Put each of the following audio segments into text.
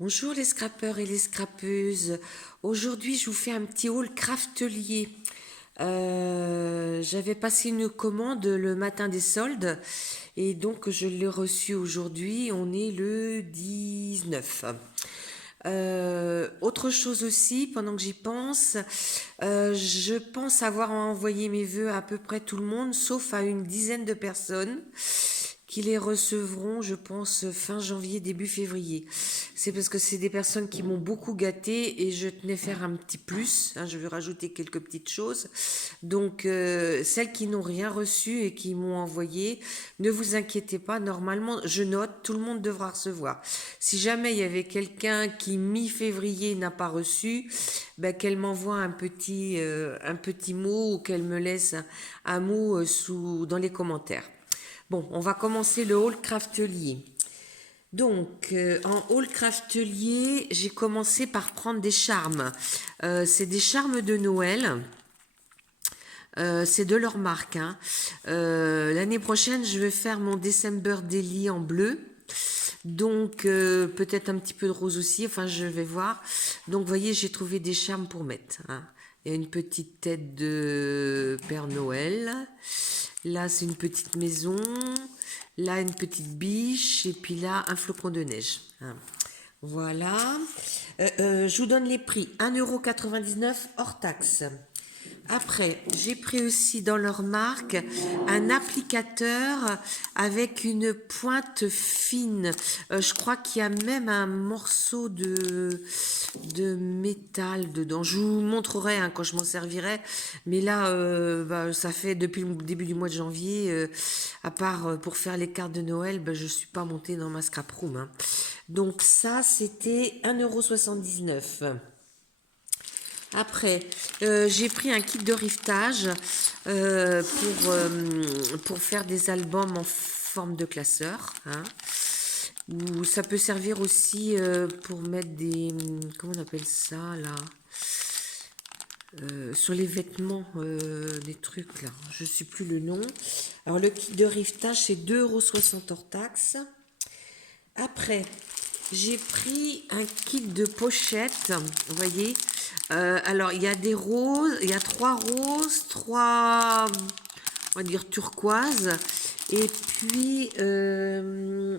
Bonjour les scrapeurs et les scrapeuses. Aujourd'hui, je vous fais un petit haul craftelier. J'avais passé une commande le matin des soldes et donc je l'ai reçu aujourd'hui. On est le 19. Autre chose aussi, pendant que j'y pense, je pense avoir envoyé mes vœux à peu près tout le monde, sauf à une dizaine de personnes qui les recevront, je pense, fin janvier, début février. C'est parce que c'est des personnes qui m'ont beaucoup gâté et je tenais faire un petit plus. Hein, je vais rajouter quelques petites choses. Donc, celles qui n'ont rien reçu et qui m'ont envoyé, ne vous inquiétez pas. Normalement, je note, tout le monde devra recevoir. Si jamais il y avait quelqu'un qui, mi-février, n'a pas reçu, ben, qu'elle m'envoie un petit mot ou qu'elle me laisse un mot dans les commentaires. Bon, on va commencer le haul craftelier. Donc, en haul craftelier, j'ai commencé par prendre des charmes. C'est des charmes de Noël. C'est de leur marque. Hein. L'année prochaine, je vais faire mon December Daily en bleu. Donc, peut-être un petit peu de rose aussi. Enfin, je vais voir. Donc, vous voyez, j'ai trouvé des charmes pour mettre. Hein. Il y a une petite tête de Père Noël. Là, c'est une petite maison. Là, une petite biche. Et puis là, un flocon de neige. Hein. Voilà. Je vous donne les prix. 1,99 € hors taxe. Après, j'ai pris aussi dans leur marque un applicateur avec une pointe fine. Je crois qu'il y a même un morceau de métal dedans. Je vous montrerai hein, quand je m'en servirai. Mais là, ça fait depuis le début du mois de janvier, à part pour faire les cartes de Noël, je ne suis pas montée dans ma scrap room. Hein. Donc ça, c'était 1,79 €. Après, j'ai pris un kit de riftage pour faire des albums en forme de classeur. Hein, ou ça peut servir aussi pour mettre des... Comment on appelle ça là sur les vêtements, des trucs là. Je ne sais plus le nom. Alors le kit de riftage, c'est 2,60 € hors taxe. Après, j'ai pris un kit de pochettes, vous voyez. Alors, il y a des roses, il y a 3 roses, 3, on va dire turquoise. Et puis, il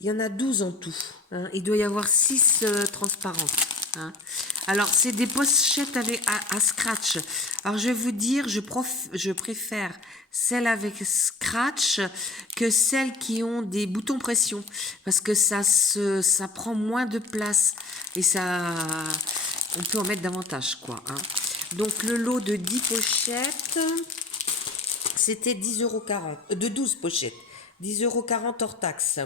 y en a 12 en tout. Hein. Il doit y avoir 6 transparentes. Hein. Alors, c'est des pochettes à scratch. Alors, je vais vous dire, je préfère celles avec scratch que celles qui ont des boutons pression. Parce que ça prend moins de place. Et ça, on peut en mettre davantage, quoi. Hein. Donc, le lot de 10 pochettes, c'était 10,40 €. De 12 pochettes. 10,40 € hors taxe.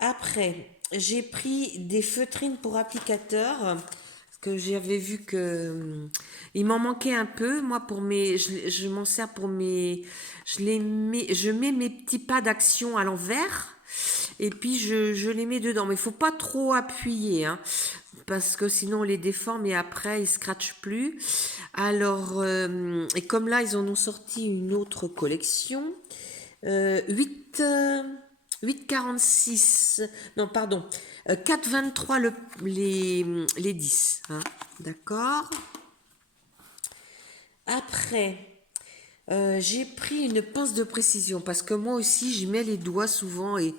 Après, j'ai pris des feutrines pour applicateurs parce que j'avais vu que il m'en manquait un peu. Moi, pour mes, je m'en sers pour mes, je mets mes petits pas d'action à l'envers et puis je les mets dedans. Mais il faut pas trop appuyer, hein, parce que sinon on les déforme et après ils scratchent plus. Alors, et comme là ils en ont sorti une autre collection, 8. 8,46, non pardon, 4,23 les 10, hein, d'accord. Après, j'ai pris une pince de précision parce que moi aussi j'y mets les doigts souvent et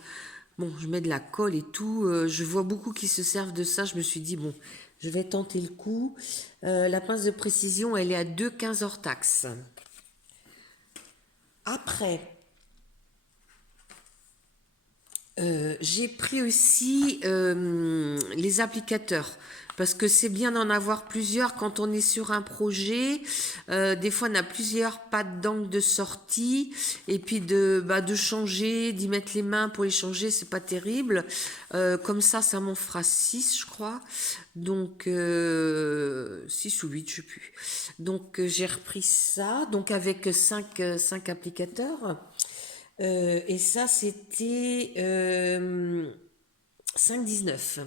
bon, je mets de la colle et tout. Je vois beaucoup qui se servent de ça. Je me suis dit, bon, je vais tenter le coup. La pince de précision, elle est à 2,15 € hors taxe. Après, j'ai pris aussi les applicateurs parce que c'est bien d'en avoir plusieurs quand on est sur un projet. Des fois, on a plusieurs pattes d'angle de sortie et puis de changer, d'y mettre les mains pour les changer, c'est pas terrible. Comme ça m'en fera 6, je crois. Donc 6 ou 8, je sais plus. Donc j'ai repris ça, donc avec 5 applicateurs. Et ça, c'était 5,19 €.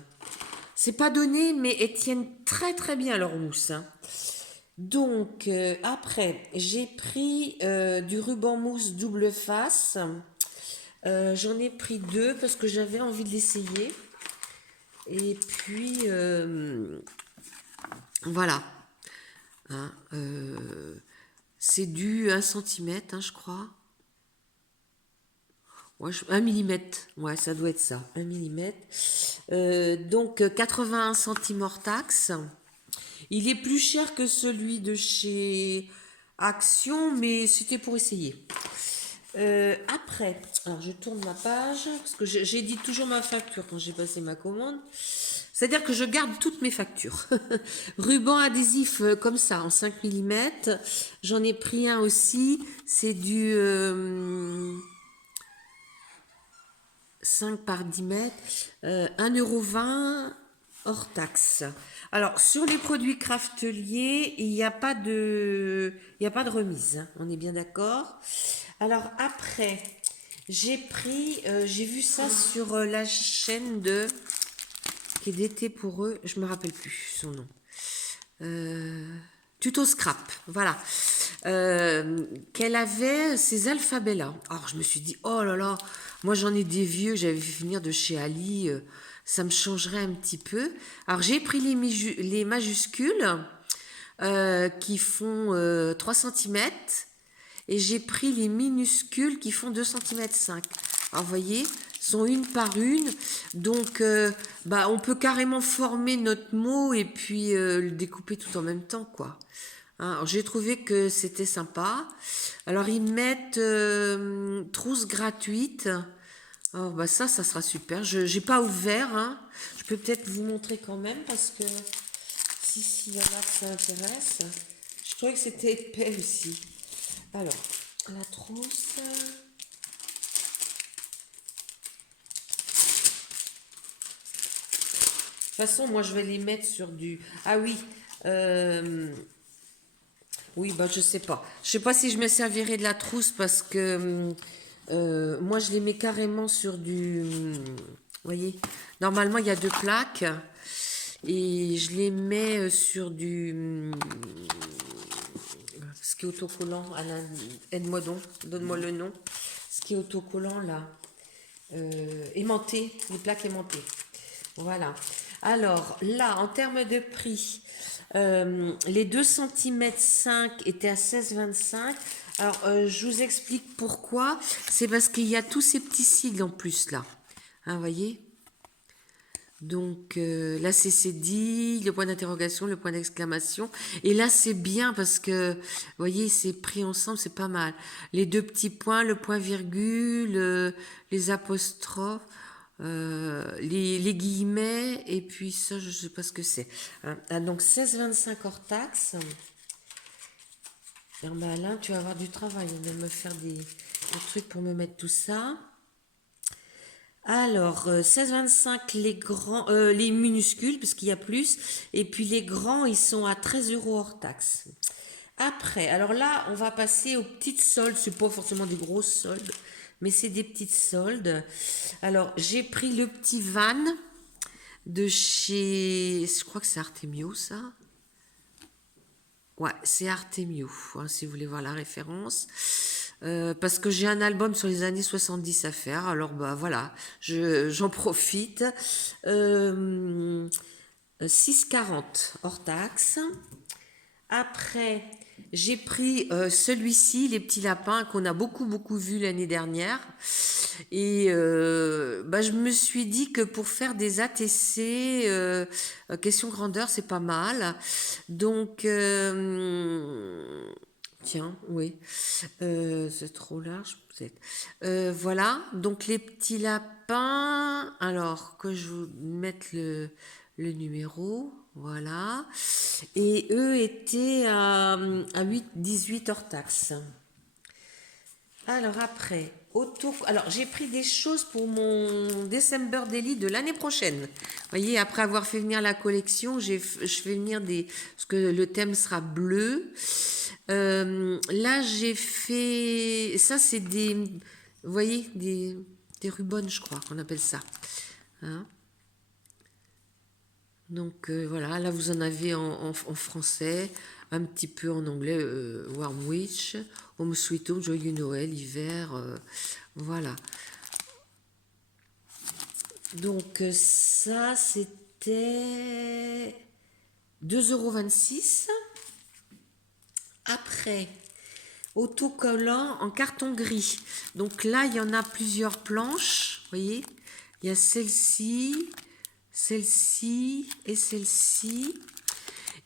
C'est pas donné, mais elles tiennent très très bien leur mousse. Hein. Donc, après, j'ai pris du ruban mousse double face. J'en ai pris 2 parce que j'avais envie de l'essayer. Et puis, voilà. Hein, c'est du 1 centimètre, hein, je crois. Ouais, 1 millimètre. Ouais, ça doit être ça. 1 millimètre. Donc, 81 centimes hors taxe. Il est plus cher que celui de chez Action, mais c'était pour essayer. Après, alors je tourne ma page, parce que j'édite toujours ma facture quand j'ai passé ma commande. C'est-à-dire que je garde toutes mes factures. Ruban adhésif comme ça, en 5 millimètres. J'en ai pris un aussi. C'est du 5 par 10 mètres. 1,20 € hors taxe. Alors, sur les produits crafteliers, il n'y a pas de, il y a pas de remise, hein, on est bien d'accord. Alors, après, j'ai vu ça sur la chaîne qui est d'été pour eux, je me rappelle plus son nom. Tuto Scrap, voilà. Qu'elle avait ces alphabets-là. Alors, je me suis dit, oh là là, moi j'en ai des vieux, j'avais fait venir de chez Ali, ça me changerait un petit peu. Alors, j'ai pris les majuscules qui font 3 cm et j'ai pris les minuscules qui font 2,5 cm. Alors, vous voyez, sont une par une. Donc, on peut carrément former notre mot et puis le découper tout en même temps, quoi. Hein, alors, j'ai trouvé que c'était sympa. Alors, ils mettent trousse gratuite. Alors, ça sera super. Je n'ai pas ouvert. Hein. Je peux peut-être vous montrer quand même parce que s'il y en a que ça intéresse. Je trouvais que c'était épais aussi. Alors, la trousse. De toute façon, moi, je vais les mettre sur du... Ah oui, oui, je sais pas. Je sais pas si je me servirai de la trousse parce que moi, je les mets carrément sur du... Vous voyez, normalement, il y a 2 plaques et je les mets sur du... ce qui est autocollant. Alain, aide-moi donc, donne-moi le nom. Ce qui est autocollant, là. Aimanté, les plaques aimantées. Voilà. Alors là, en termes de prix, les 2 cm 5 étaient à 16,25. Alors, je vous explique pourquoi. C'est parce qu'il y a tous ces petits sigles en plus là. Hein, vous voyez? Donc là, c'est dit, le point d'interrogation, le point d'exclamation. Et là, c'est bien parce que, vous voyez, c'est pris ensemble, c'est pas mal. Les 2 petits points, le point virgule, les apostrophes. Les guillemets, et puis ça, je ne sais pas ce que c'est. Hein. Ah, donc 16,25 hors taxe. Et Alain, tu vas avoir du travail. On va me faire des trucs pour me mettre tout ça. Alors, 16,25 les grands, les minuscules, parce qu'il y a plus. Et puis les grands, ils sont à 13 € hors taxe. Après, alors là, on va passer aux petites soldes. C'est pas forcément des grosses soldes, mais c'est des petites soldes. Alors, j'ai pris le petit van de chez... Je crois que c'est Artemio, ça. Ouais, c'est Artemio, hein, si vous voulez voir la référence. Parce que j'ai un album sur les années 70 à faire, alors voilà, j'en profite. 6,40 hors taxe. Après, j'ai pris celui-ci, les petits lapins, qu'on a beaucoup vu l'année dernière. Et je me suis dit que pour faire des ATC, question grandeur, c'est pas mal. Donc, tiens, oui, c'est trop large peut-être. Voilà, donc les petits lapins, alors que je vous mette le numéro, voilà. Et eux étaient à 18 hors taxe. Alors après, alors j'ai pris des choses pour mon December Daily de l'année prochaine. Vous voyez, après avoir fait venir la collection, je fais venir parce que le thème sera bleu. Là, j'ai fait, ça c'est vous voyez, des rubans, je crois qu'on appelle ça. Hein. Donc voilà, là vous en avez en français, un petit peu en anglais, Warm Witch, Home Sweet Home, Joyeux Noël, hiver, voilà. Donc ça, c'était 2,26 €. Après, autocollant en carton gris. Donc là, il y en a plusieurs planches. Vous voyez, il y a celle-ci, celle-ci et celle-ci.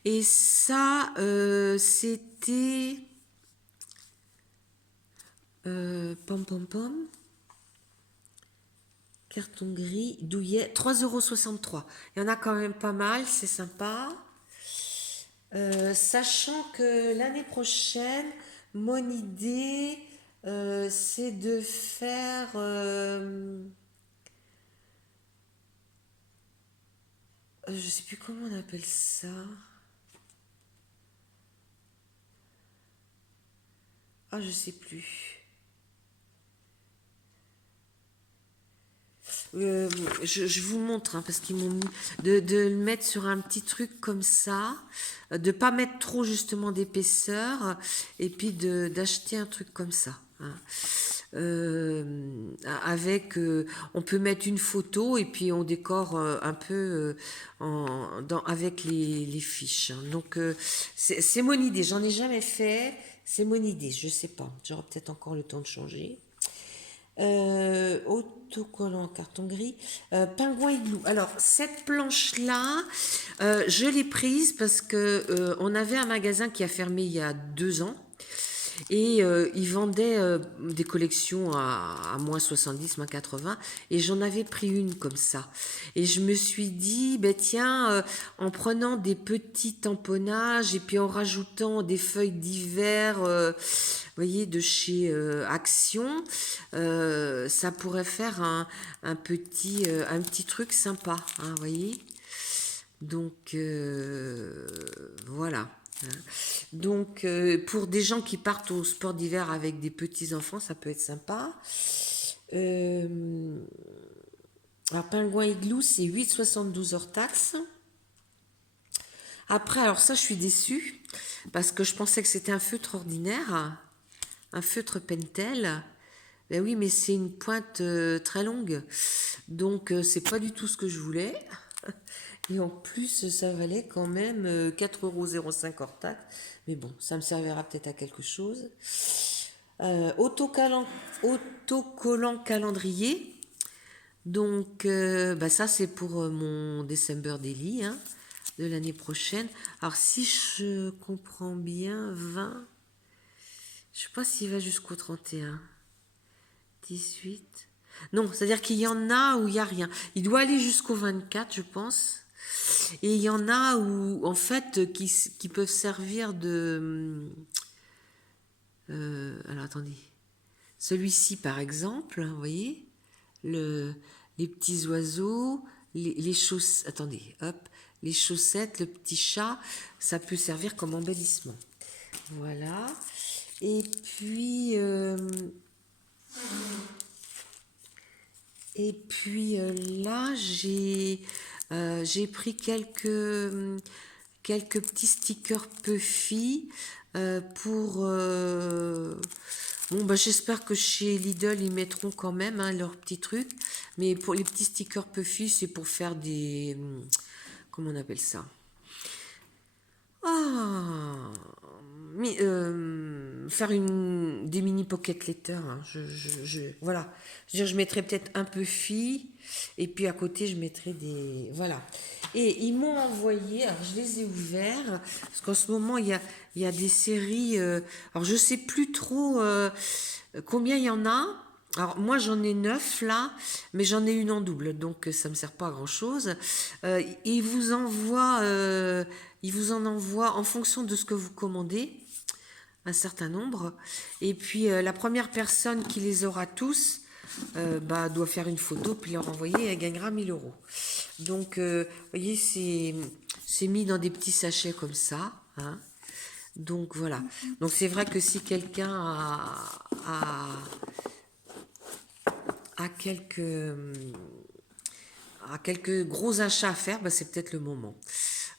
Et ça, c'était... pom pom pom. Carton gris, douillet, 3,63 €. Il y en a quand même pas mal, c'est sympa. Sachant que l'année prochaine, mon idée, c'est de faire... je sais plus comment on appelle ça. Ah, je sais plus. Je vous montre, hein, parce qu'ils m'ont mis de le mettre sur un petit truc comme ça, de pas mettre trop justement d'épaisseur, et puis d'acheter un truc comme ça, hein. Avec, on peut mettre une photo et puis on décore un peu avec les fiches, hein. Donc c'est mon idée, j'en ai jamais fait, c'est mon idée, je sais pas, j'aurai peut-être encore le temps de changer. Autocollant carton gris, pingouin igloo. Alors cette planche là, je l'ai prise parce que on avait un magasin qui a fermé il y a 2 ans et ils vendaient des collections à moins 70, moins 80, et j'en avais pris une comme ça. Et je me suis dit, ben tiens, en prenant des petits tamponnages et puis en rajoutant des feuilles d'hiver, voyez, de chez Action, ça pourrait faire un petit truc sympa, hein, voyez. Donc voilà. Donc pour des gens qui partent au sport d'hiver avec des petits enfants, ça peut être sympa. Alors pingouin igloo, c'est 8,72 € hors taxe. Après, alors ça, je suis déçue parce que je pensais que c'était un feutre ordinaire, un feutre Pentel. Ben oui, mais c'est une pointe très longue, donc c'est pas du tout ce que je voulais. Et en plus, ça valait quand même 4,05 € hors taxe. Mais bon, ça me servira peut-être à quelque chose. Autocollant calendrier. Donc, bah ça, c'est pour mon December Daily, hein, de l'année prochaine. Alors, si je comprends bien, 20... Je sais pas s'il va jusqu'au 31. 18... Non, c'est-à-dire qu'il y en a où il n'y a rien. Il doit aller jusqu'au 24, je pense. Et il y en a où, en fait, qui peuvent servir de... alors, attendez. Celui-ci, par exemple, vous voyez, les petits oiseaux, les chaussettes... Attendez, hop. Les chaussettes, le petit chat, ça peut servir comme embellissement. Voilà. Et puis... là, j'ai pris quelques petits stickers Puffy pour... bon, bah, j'espère que chez Lidl, ils mettront quand même, hein, leurs petits trucs. Mais pour les petits stickers Puffy, c'est pour faire des... Comment on appelle ça? Ah, faire des mini pocket letters, hein. Voilà. Je mettrais peut-être un peu fille et puis à côté je mettrais des... Voilà. Et ils m'ont envoyé, alors je les ai ouverts, parce qu'en ce moment il y a des séries, alors je sais plus trop combien il y en a. Alors moi j'en ai 9 là, mais j'en ai une en double, donc ça me sert pas à grand chose. Il vous en envoie en fonction de ce que vous commandez, un certain nombre. Et puis la première personne qui les aura tous, bah, doit faire une photo puis leur envoyer, elle gagnera 1 000 €. Donc vous voyez, c'est mis dans des petits sachets comme ça, hein. Donc voilà. Donc c'est vrai que si quelqu'un a quelques gros achats à faire, bah, c'est peut-être le moment.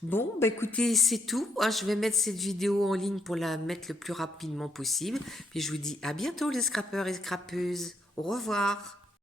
Bon, bah écoutez, c'est tout, hein. Je vais mettre cette vidéo en ligne pour la mettre le plus rapidement possible. Puis je vous dis à bientôt les scrappeurs et scrappeuses. Au revoir.